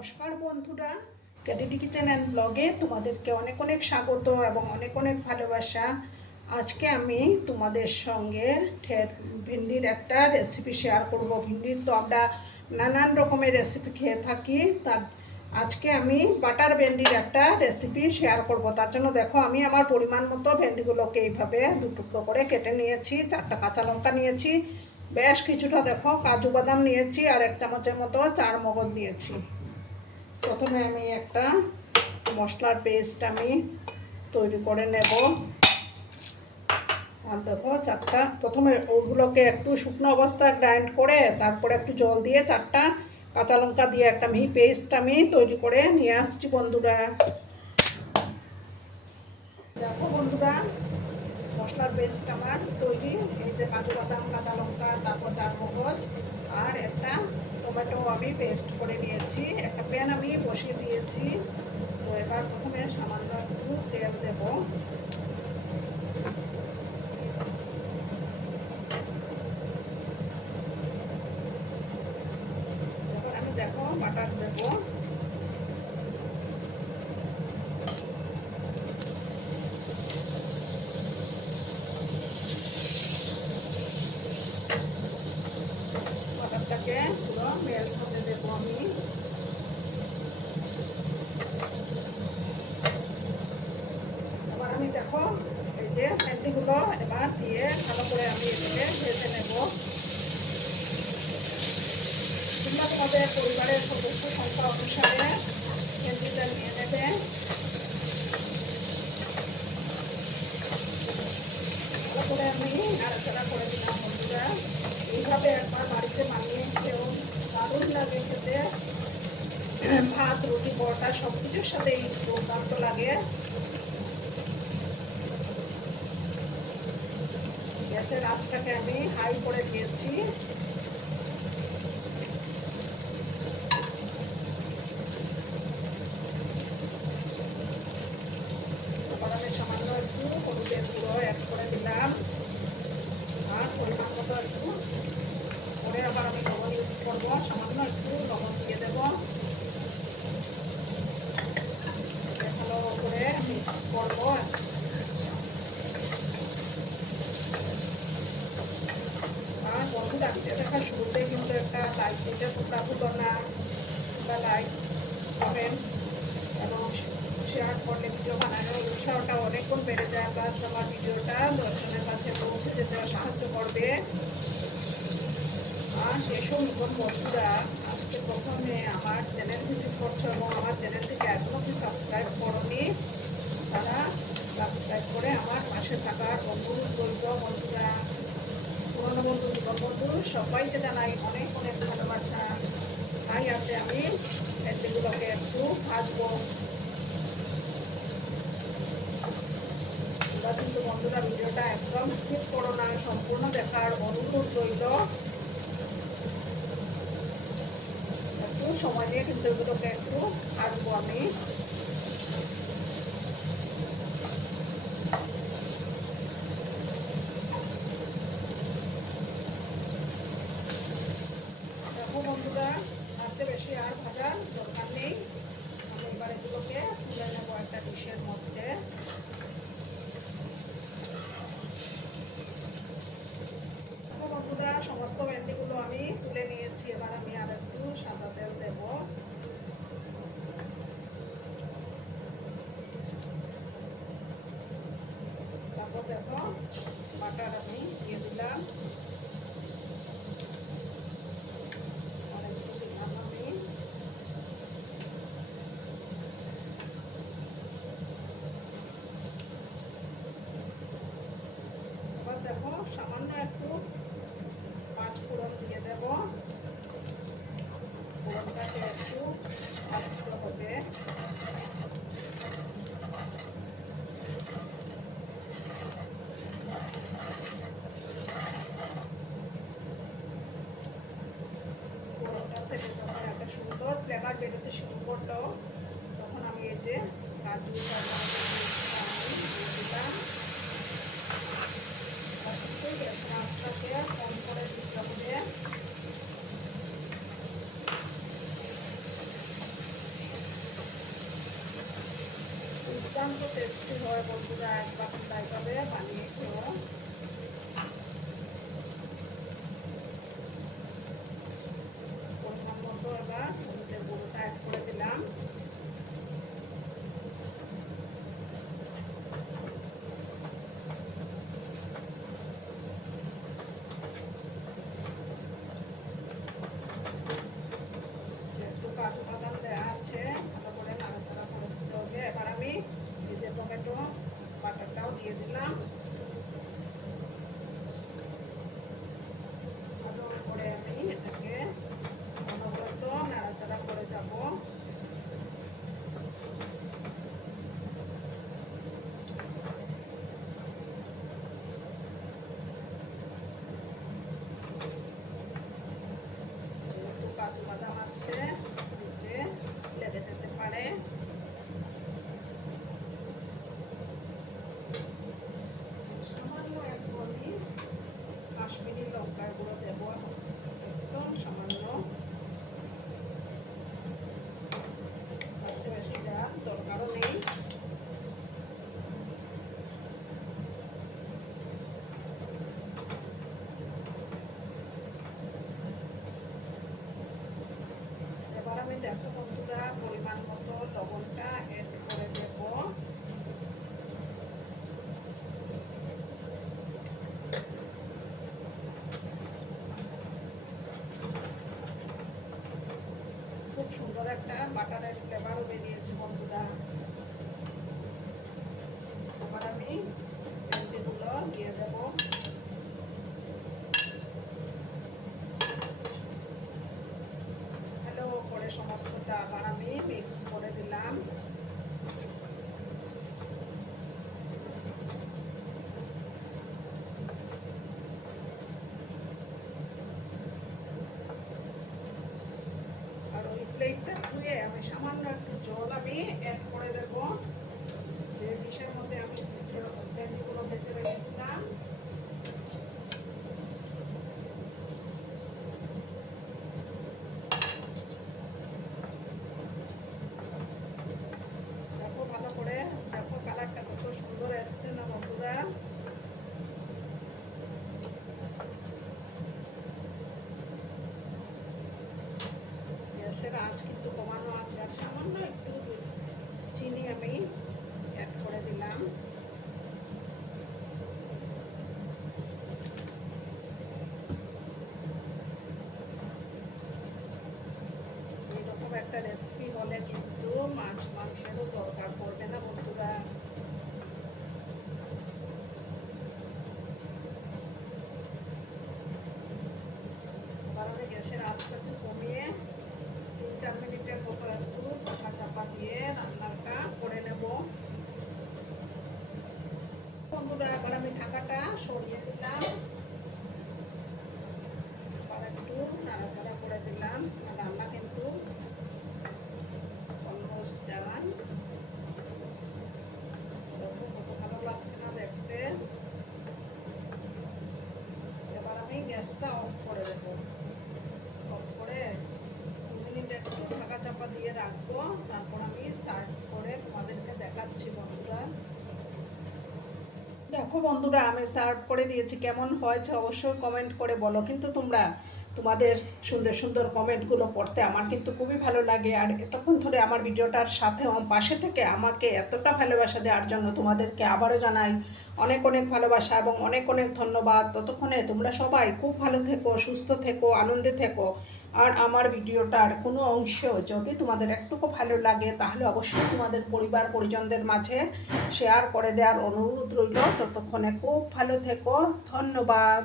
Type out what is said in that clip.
নমস্কার বন্ধুরা, ক্যাডিডি kitchen and ব্লগে তোমাদেরকে অনেক অনেক স্বাগত এবং অনেক অনেক ভালোবাসা। আজকে আমি তোমাদের সঙ্গে ভিন্ডির একটা রেসিপি শেয়ার করব। ভিন্ডির তো আমরা নানান রকমের রেসিপি খেয়ে থাকি, তার আজকে আমি বাটার ভেন্ডির একটা রেসিপি শেয়ার করব। তার জন্য দেখো, আমি আমার পরিমাণ মতো ভেন্ডিগুলোকে এইভাবে দুটুকরো করে কেটে নিয়েছি, 4টা কাঁচা লঙ্কা নিয়েছি, বেশ কিছুটা দেখো কাজু বাদাম নিয়েছি, আর 1 চামচের মতো চার মগজ দিয়েছি। প্রথমে আমি একটা মশলার পেস্ট আমি তৈরি করে নেব। আর দেখো, প্রথমে ওগুলোকে একটু শুকনো অবস্থায় গ্রাইন্ড করে তারপরে একটু জল দিয়ে 4টা কাঁচা লঙ্কা দিয়ে একটা পেস্ট আমি তৈরি করে নিয়ে আসছি বন্ধুরা। দেখো বন্ধুরা, মশলার পেস্ট আমার তৈরি। এই যে কাজু বাদাম, কাঁচা লঙ্কা, তারপর চার মগজ আর একটা টমেটো আমি পেস্ট করে নিয়েছি। একটা প্যান আমি বসিয়ে দিয়েছি। তো এবার প্রথমে সামান্য একটু তেল দেব। এবার আমি দেখো বাটার দেব। বাটারটাকে পুরো মেল্ট হতে দেবো আমি। এবার আমি দেখো, এই যে ভেন্ডিগুলো এবার দিয়ে ভালো করে আমি এটাকে ভেজে নেব। তোমরা তোমাদের পরিবারের সদস্য সংখ্যা অনুসারে ভেন্ডিটা নিয়ে নেবে। ভালো করে আমি নাড়াচাড়া করে দিলাম বন্ধুরা। এইভাবে একবার বাড়িতে বানিয়ে খেয়েও দারুণ লাগে খেতে। ভাত, রুটি, পরোটা সব কিছুর সাথে এই দুর্দান্ত লাগে। গ্যাসের আঁচটাকে আমি হাই করে দিয়েছি। এবার আমি সামান্য একটু হলুদের গুঁড়ো অ্যাড করে দিলাম, আর পরিমাণ মতো একটু পরে আবার আমি লবণ ইউজ করবো। সামান্য একটু লবণ দিয়ে দেবো। ভালো করে মিক্স করবো। আর বন্ধুরা, ভিডিও দেখার শুরুতেই কিন্তু একটা লাইক দিতে তোমরা ভুলো না। বা লাইক, কমেন্ট এবং শেয়ার করলে ভিডিও বানানোর উৎসাহটা অনেক গুণ বেড়ে যায়। প্লাস আমার ভিডিওটা দর্শনের কাছে পৌঁছে যেতে সাহায্য করবে। আর সেসব নতুন বন্ধুরা আজকে প্রথমে আমার চ্যানেল ভিজিট করছো এবং আমার চ্যানেলটিকে এখনও কি সাবস্ক্রাইব করোনি, তারা সাবস্ক্রাইব করে আমার পাশে থাকার অনুরোধ করব বন্ধুরা। পুরনো বন্ধু, জীবন বন্ধু সবাইকে জানাই অনেক অনেক ভালোবাসা। তাই আছে আমি ভেন্ডিগুলোকে একটু ভাজবো। তোমরা কিন্তু বন্ধুরা ভিডিওটা একদম স্কিপ করো না, সম্পূর্ণ দেখার অনুরোধ রইল। একটু সময় নিয়ে কিন্তু এগুলোকে একটু ভাজবো আমি। দেখো বন্ধুরা, আজকে বেশি আর ভাজার দরকার নেই। আমি এবার এগুলোকে তুলে নেবো একটা ডিশের মধ্যে। বন্ধুরা, সমস্ত ভেন্ডিগুলো আমি তুলে নিয়েছি। এবার আমি আর একটু সাদা তেল দেব। তারপর দেখো বাটার আমি দিয়ে দিলাম। আর একটু দিলাম আমি। এবার দেখো সামান্য একটু পাঁচ ফোড়ন দিয়ে দেব। ফোড়নটাকে একটু ভাজতে হবে। ফোড়নটা থেকে যখন একটা সুন্দর ফ্লেভার বেরোতে শুরু করলো, তখন আমি এই যে কাজু বাদাম দিয়ে দিলাম। গ্যাসের আঁচটাকে কম করে দিতে হবে। দুর্দান্ত টেস্টি হয় বন্ধুরা, একবার তোমরা এইভাবে বানিয়ে খেও। পরিমাণ মতো এবার হলুদের গুঁড়োটা অ্যাড করে দিলাম। যেহেতু কাজু বাদাম দেওয়া আছে, ভালো করে নাড়াচাড়া করে দিতে হবে। এবার আমি এই যে টমেটো বাটারটাও দিয়ে দিলাম। ভালো করে আমি এটাকে অনবরত নাড়াচাড়া করে যাব। যেহেতু কাজু বাদাম আছে, নিচে লেগে যেতে পারে। সামান্য একটু আমি কাশ্মীরি লঙ্কার গুঁড়ো দেবো, একদম সামান্য, সবচেয়ে বেশি দেওয়ার দরকারও নেই। এবার আমি দেখো বন্ধুরা পরিমাণ মতো লবণটা এড করে দেব। খুব সুন্দর একটা বাটারের ফ্লেভারও বেরিয়েছে বন্ধুরা। এবার আমি ভেন্ডিগুলো দিয়ে দেব। ভালো করে সমস্তটা আবার আমি মিক্স করে দিলাম। আর ওই প্লেটটা ধুয়ে আমি সামান্য একটু জল আমি অ্যাড করে দেব, যে ডিশের মধ্যে আমি ভেন্ডিগুলো ভেজে রেখেছিলাম। দেখো ভালো করে, দেখো কালারটা কত সুন্দর এসছে না বন্ধুরা। গ্যাসের আঁচ কিন্তু কমানো আছে। আর সামান্য একটু চিনি আমি অ্যাড করে দিলাম। এরকম একটা রেসিপি হলে কিন্তু মাছ মাংসেরও দরকার পড়বে না বন্ধুরা। কারণ গ্যাসের আঁচটা একটু কমিয়ে 3-4 মিনিটের মতো একটু ঢাকা চাপা দিয়ে রান্নাটা করে নেব বন্ধুরা। এবার আমি ঢাকাটা সরিয়ে দিলাম, আবার একটু নাড়াচাড়া করে দিলাম। রান্না কিন্তু অলমোস্ট ডান। কত ভালো লাগছে না দেখতে। এবার আমি গ্যাসটা অফ করে দেব। অফ করে 2 মিনিট একটু ঢাকা চাপা দিয়ে রাখবো, তারপর আমি সার্ভ করে তোমাদেরকে দেখাচ্ছি বন্ধুরা। দেখো বন্ধুরা আমি সার্ভ করে দিয়েছি, কেমন হয়েছে অবশ্যই কমেন্ট করে বলো। কিন্তু তোমাদের সুন্দর সুন্দর কমেন্টগুলো পড়তে আমার কিন্তু খুবই ভালো লাগে। আর এতক্ষণ ধরে আমার ভিডিওটার সাথে পাশে থেকে আমাকে এতটা ভালোবাসা দেওয়ার জন্য তোমাদেরকে আবারও জানাই অনেক অনেক ভালোবাসা এবং অনেক অনেক ধন্যবাদ। ততক্ষণে তোমরা সবাই খুব ভালো থেকো, সুস্থ থেকো, আনন্দে থেকো। আর আমার ভিডিওটার কোনো অংশেও যদি তোমাদের একটুকু ভালো লাগে তাহলে অবশ্যই তোমাদের পরিবার পরিজনদের মাঝে শেয়ার করে দেওয়ার অনুরোধ রইল। ততক্ষণে খুব ভালো থেকো, ধন্যবাদ।